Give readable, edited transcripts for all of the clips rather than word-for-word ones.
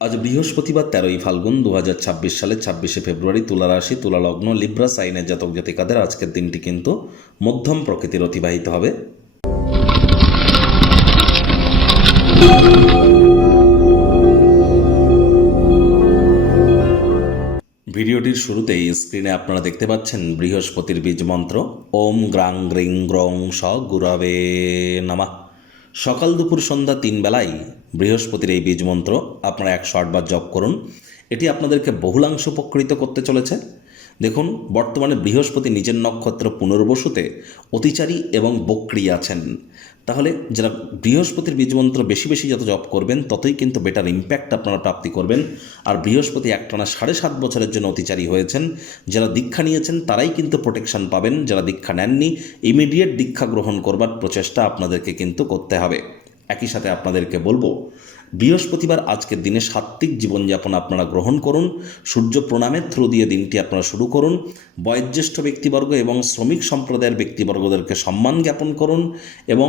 আজ বৃহস্পতিবার 13ই ফাল্গুন 2026 সালের 26শে ফেব্রুয়ারি। তুলা রাশি, তুলা লগ্ন, লিব্রা সাইনের জাতক জাতিকাদের আজকের দিনটি কিন্তু মধ্যম প্রকৃতির অতিবাহিত হবে। ভিডিওটির শুরুতেই স্ক্রিনে আপনারা দেখতে পাচ্ছেন বৃহস্পতির বীজ মন্ত্র ওম গ্রাং গ্রিং গ্রং স গুরবে নমঃ। সকাল দুপুর সন্ধ্যা 3 বেলায় বৃহস্পতির এই বীজ মন্ত্র আপনারা 108 বার জপ করুন। এটি আপনাদেরকে বহুলাংশ উপকৃত করতে চলেছে। দেখুন, বর্তমানে বৃহস্পতি নিজের নক্ষত্র পুনর্বসুতে অতিচারী এবং বক্রী আছেন। তাহলে যারা বৃহস্পতির বীজমন্ত্র বেশি বেশি যত জপ করবেন ততই কিন্তু বেটার ইম্প্যাক্ট আপনারা প্রাপ্তি করবেন। আর বৃহস্পতি একটানা 7.5 বছরের জন্য অতিচারী হয়েছেন। যারা দীক্ষা নিয়েছেন তারাই কিন্তু প্রোটেকশন পাবেন। যারা দীক্ষা নেননি, ইমিডিয়েট দীক্ষা গ্রহণ করবার প্রচেষ্টা আপনাদেরকে কিন্তু করতে হবে। একই সাথে আপনাদেরকে বলবো, বৃহস্পতিবার আজকের দিনে সাত্ত্বিক জীবনযাপন আপনারা গ্রহণ করুন। সূর্য প্রণামের থ্রু দিয়ে দিনটি আপনারা শুরু করুন। বয়োজ্যেষ্ঠ ব্যক্তিবর্গ এবং শ্রমিক সম্প্রদায়ের ব্যক্তিবর্গদেরকে সম্মান জ্ঞাপন করুন। এবং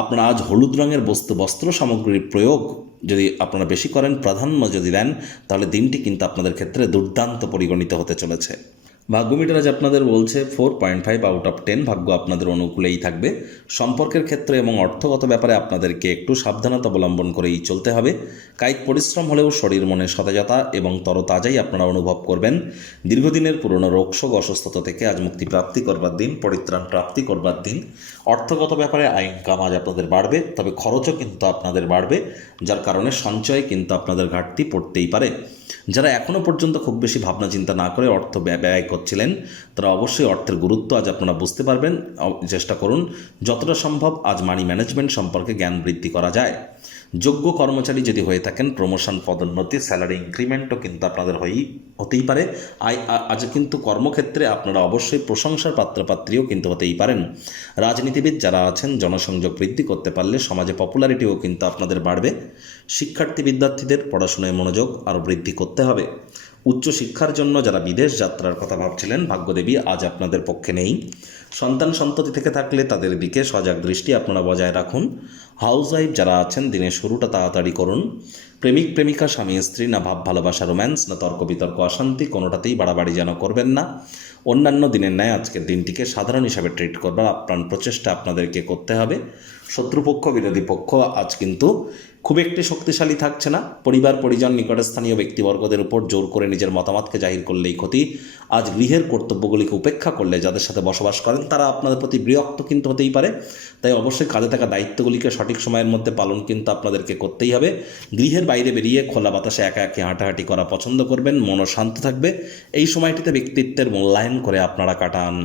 আপনারা আজ হলুদ রঙের বস্ত্র সামগ্রীর প্রয়োগ যদি আপনারা বেশি করেন, প্রাধান্য যদি দেন, তাহলে দিনটি কিন্তু আপনাদের ক্ষেত্রে দুর্দান্ত পরিগণিত হতে চলেছে। ভাগ্য মিটার আজ আপনাদের বলছে 4.5 আউট অফ 10। ভাগ্য আপনাদের অনুকূলেই থাকবে। সম্পর্কের ক্ষেত্রে এবং অর্থগত ব্যাপারে আপনাদেরকে একটু সাবধানতা অবলম্বন করেই চলতে হবে। কায়িক পরিশ্রম হলেও শরীর মনে সতেজতা এবং তরতাজাই আপনারা অনুভব করবেন। দীর্ঘদিনের পুরনো রোগশোক অসুস্থতা থেকে আজ মুক্তি প্রাপ্তি করবার দিন, পরিত্রাণ প্রাপ্তি করবার দিন। অর্থগত ব্যাপারে আয় ইনকাম আজ আপনাদের বাড়বে, তবে খরচও কিন্তু আপনাদের বাড়বে, যার কারণে সঞ্চয়ে কিন্তু আপনাদের ঘাটতি পড়তেই পারে। যারা এখনও পর্যন্ত খুব বেশি ভাবনা চিন্তা না করে অর্থ ব্যয় করছিলেন, তারা অবশ্যই অর্থের গুরুত্ব আজ আপনারা বুঝতে পারবেন। চেষ্টা করুন যতটা সম্ভব আজ মানি ম্যানেজমেন্ট সম্পর্কে জ্ঞান বৃদ্ধি করা যায়। যোগ্য কর্মচারী যদি হয়ে থাকেন, প্রমোশন, পদোন্নতি, স্যালারি ইনক্রিমেন্টও কিন্তু আপনাদের হতেই পারে। আজ কিন্তু কর্মক্ষেত্রে আপনারা অবশ্যই প্রশংসার পাত্রপাত্রীও কিন্তু হতেই পারেন। রাজনীতিবিদ যারা আছেন, জনসংযোগ বৃদ্ধি করতে পারলে সমাজে পপুলারিটিও কিন্তু আপনাদের বাড়বে। শিক্ষার্থী বিদ্যার্থীদের পড়াশোনায় মনোযোগ আরও বৃদ্ধি করতে হবে। উচ্চশিক্ষার জন্য যারা বিদেশ যাত্রার কথা ভাবছিলেন, ভাগ্যদেবী আজ আপনাদের পক্ষে নেই। সন্তান সন্ততি থেকে থাকলে তাদের দিকে সজাগ দৃষ্টি আপনারা বজায় রাখুন। হাউসওয়াইফ যারা আছেন, দিনের শুরুটা তাড়াতাড়ি করুন। প্রেমিক প্রেমিকা, স্বামী স্ত্রী, না ভাব ভালোবাসা, রোম্যান্স, না তর্ক বিতর্ক অশান্তি, কোনোটাতেই বাড়াবাড়ি যেন করবেন না। অন্যান্য দিনের ন্যায় আজকের দিনটিকে সাধারণ হিসাবে ট্রিট করবার আপ্রাণ প্রচেষ্টা আপনাদেরকে করতে হবে। শত্রুপক্ষ, বিরোধী পক্ষ আজ কিন্তু খুব একটি শক্তিশালী থাকছে না। পরিবার পরিজন, নিকটস্থানীয় ব্যক্তিবর্গদের উপর জোর করে নিজের মতামতকে জাহির করলেই ক্ষতি। আজ গৃহের কর্তব্যগুলিকে উপেক্ষা করলে যাদের সাথে বসবাস করেন তারা আপনাদের প্রতি বিরক্ত কিন্তু হতেই পারে। তাই অবশ্যই কাঁধে থাকা দায়িত্বগুলিকে সঠিক সময়ের মধ্যে পালন কিন্তু আপনাদেরকে করতেই হবে। গৃহের বাইরে বেরিয়ে খোলা বাতাসে একা একা হাঁটাহাঁটি করা পছন্দ করবেন। মনও শান্ত থাকবে। এই সময়টিতে ব্যক্তিত্বের মূল্যায়ন করে আপনারা কাটান।